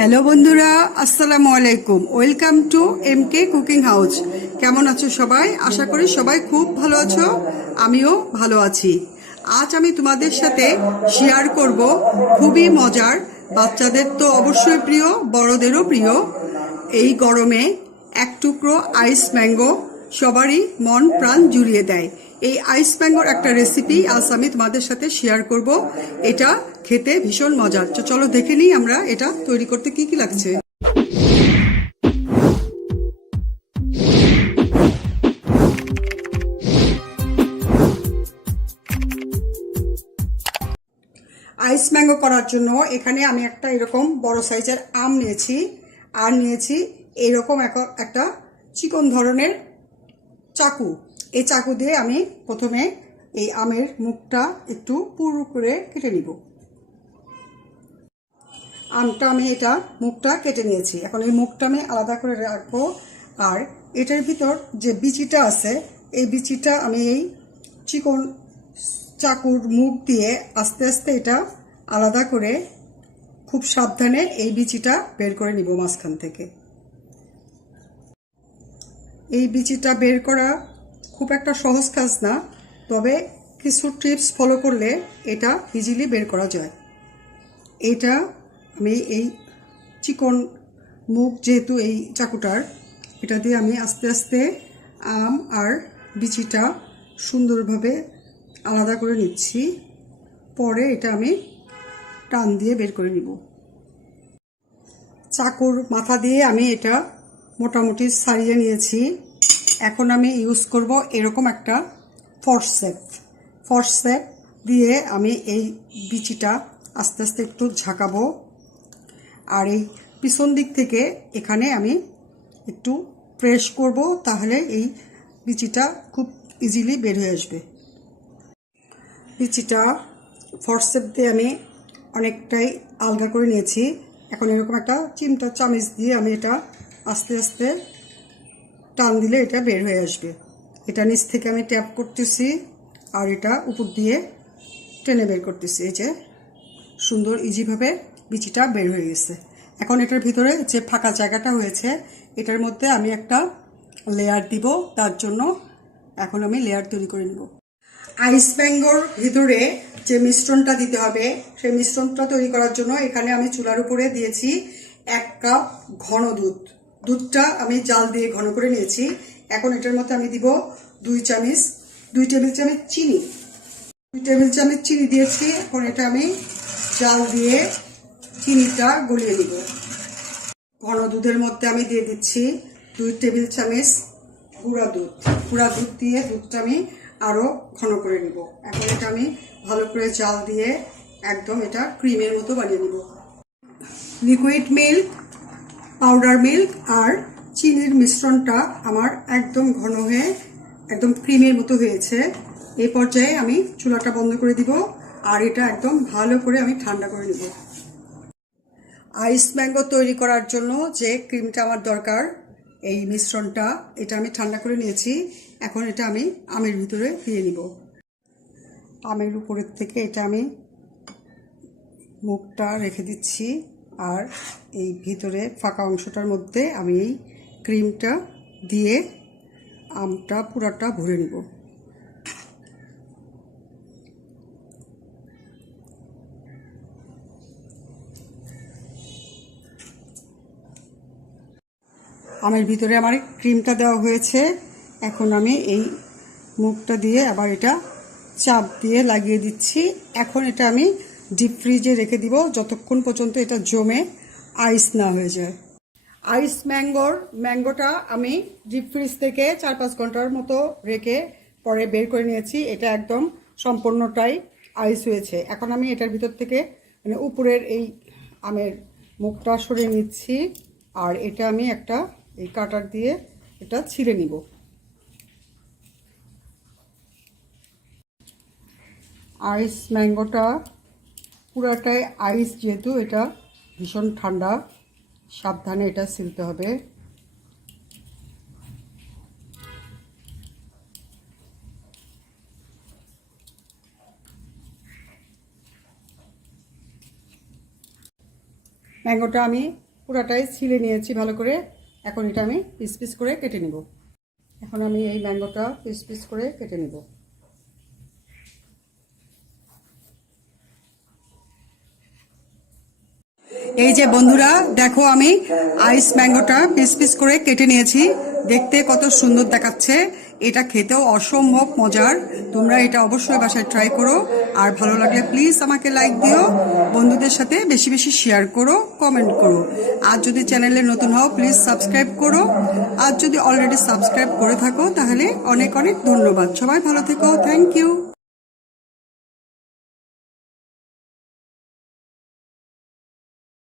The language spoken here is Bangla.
হ্যালো বন্ধুরা, আসসালামু আলাইকুম। Welcome to MK cooking house. কেমন আছো সবাই? আশা করি সবাই খুব ভালো আছো, আমিও ভালো আছি। আজ আমি তোমাদের সাথে শেয়ার করব খুবই মজার, বাচ্চাদের তো অবশ্যই প্রিয়, বড়দেরও প্রিয়, এই গরমে এক টুকরো আইস ম্যাঙ্গো সবারই মন প্রাণ জুড়িয়ে দেয়। এই আইস ম্যাঙ্গোর একটা রেসিপি আজ আমি তোমাদের সাথে শেয়ার করব। এটা খেতে ভীষণ মজার। তো চলো দেখে নিই আমরা এটা তৈরি করতে কি কি লাগছে। আইস ম্যাঙ্গো করার জন্য এখানে আমি একটা এরকম বড় সাইজের আম নিয়েছি, আর নিয়েছি এরকম একটা চিকন ধরনের চাকু। এই চাকু দিয়ে আমি প্রথমে এই আমের মুখটা একটু পুরু করে কেটে নিব। আমটা আমি এটা মুখটা কেটে নিয়েছি, এখন এই মুখটা আমি আলাদা করে রাখবো। আর এটার ভিতর যে বিচিটা আছে, এই বিচিটা আমি এই চিকন চাকুর মুখ দিয়ে আস্তে আস্তে এটা আলাদা করে খুব সাবধানে এই বিচিটা বের করে নিব মাঝখান থেকে। এই বিচিটা বের করা খুব একটা সহজ কাজ না, তবে কিছু টিপস ফলো করলে এটা ইজিলি বের করা যায়। এটা আমি এই চিকন মুখ যেহেতু এই চাকুটার, এটা দিয়ে আমি আস্তে আস্তে আম আর বিচিটা সুন্দরভাবে আলাদা করে নিচ্ছি। পরে এটা আমি টান দিয়ে বের করে নিব। চাকুর মাথা দিয়ে আমি এটা মোটামুটি ছাড়িয়ে নিয়েছি। এখন আমি ইউজ করব এরকম একটা ফর্সেপ দিয়ে আমি এই বিচিটা আস্তে আস্তে একটু ঝাঁকাবো। আর এই পিছন দিক থেকে এখানে আমি একটু প্রেস করব, তাহলে এই বিচিটা খুব ইজিলি বের হয়ে আসবে। বিচিটা ফর্সেপ দিয়ে আমি অনেকটাই আলগা করে নিয়েছি। এখন এরকম একটা চিমটা চামচ দিয়ে আমি এটা আস্তে আস্তে টান দিলে এটা বের হয়ে আসবে। এটা নিচ থেকে আমি ট্যাপ করতেছি আর এটা উপর দিয়ে টেনে বের করতেছি। এই যে সুন্দর ইজিভাবে বিচিটা বের হয়ে গেছে। এখন এটার ভিতরে যে ফাঁকা জায়গাটা হয়েছে, এটার মধ্যে আমি একটা লেয়ার দিব। তার জন্য এখন আমি লেয়ার তৈরি করে নেব। আইস ম্যাঙ্গোর ভিতরে যে মিশ্রণটা দিতে হবে, সেই মিশ্রণটা তৈরি করার জন্য এখানে আমি চুলার উপরে দিয়েছি 1 কাপ ঘন দুধ। দুধটা আমি জাল দিয়ে ঘন করে নিয়েছি। এখন এটার মধ্যে আমি দিব 2 টেবিল চামচ চিনি। 2 টেবিল চামচ চিনি দিয়েছি। এখন এটা আমি জাল দিয়ে চিনিটা গলিয়ে নিব। ঘন দুধের মধ্যে আমি দিয়ে দিচ্ছি 2 টেবিল চামচ গুঁড়া দুধ দিয়ে দুধটা আমি আরও ঘন করে নিব। এখন এটা আমি ভালো করে জাল দিয়ে একদম এটা ক্রিমের মতো বানিয়ে নিব। লিকুইড মিল্ক, পাউডার মিল্ক আর চিনির মিশ্রণটা আমার একদম ঘন হয়ে একদম ক্রিমের মতো হয়েছে। এই পর্যায়ে আমি চুলাটা বন্ধ করে দিব আর এটা একদম ভালো করে আমি ঠান্ডা করে নিব। আইস ম্যাঙ্গো তৈরি করার জন্য যে ক্রিমটা আমার দরকার, এই মিশ্রণটা, এটা আমি ঠান্ডা করে নিয়েছি। এখন এটা আমি আমের ভিতরে দিয়ে নিব। আমের উপরের থেকে এটা আমি মুখটা রেখে দিচ্ছি আর এই ভিতরে ফাঁকা অংশটার মধ্যে আমি এই ক্রিমটা দিয়ে আমটা পুরাটা ভরে নিব। আমের ভিতরে আমার ক্রিমটা দেওয়া হয়েছে। এখন আমি এই মুখটা দিয়ে আবার এটা চাপ দিয়ে লাগিয়ে দিচ্ছি। এখন এটা আমি ডিপ ফ্রিজে রেখে দিব যতক্ষণ পর্যন্ত এটা জমে আইস না হয়ে যায়। আইস ম্যাঙ্গোটা আমি ডিপ ফ্রিজ থেকে 4-5 ঘন্টার মতো রেখে পরে বের করে নিয়েছি। এটা একদম সম্পূর্ণটাই আইস হয়েছে। এখন আমি এটার ভিতর থেকে মানে উপরের এই আমের মুখটা সরিয়ে নিচ্ছি আর এটা আমি একটা এই কাটার দিয়ে এটা ছিঁড়ে নিব। আইস ম্যাঙ্গোটা পুরাটাই আইস, যেহেতু এটা ভীষণ ঠান্ডা, সাবধানে এটা ছিলতে হবে। ম্যাঙ্গোটা আমি পুরাটাই ছিলে নিয়েছি ভালো করে। এখন এটা আমি পিস পিস করে কেটে নিব। এখন আমি এই ম্যাঙ্গোটা পিস পিস করে কেটে নিব। এই যে বন্ধুরা দেখো, আমি আইস ম্যাঙ্গোটা পিস পিস করে কেটে নিয়েছি। দেখতে কত সুন্দর দেখাচ্ছে, এটা খেতেও অসম্ভব মজার। তোমরা এটা অবশ্যই বাসায় ট্রাই করো। আর ভালো লাগলে প্লিজ আমাকে লাইক দিও, বন্ধুদের সাথে বেশি বেশি শেয়ার করো, কমেন্ট করো। আর যদি চ্যানেলে নতুন হও প্লিজ সাবস্ক্রাইব করো। আর যদি অলরেডি সাবস্ক্রাইব করে থাকো তাহলে অনেক অনেক ধন্যবাদ। সবাই ভালো থেকো, থ্যাংক ইউ।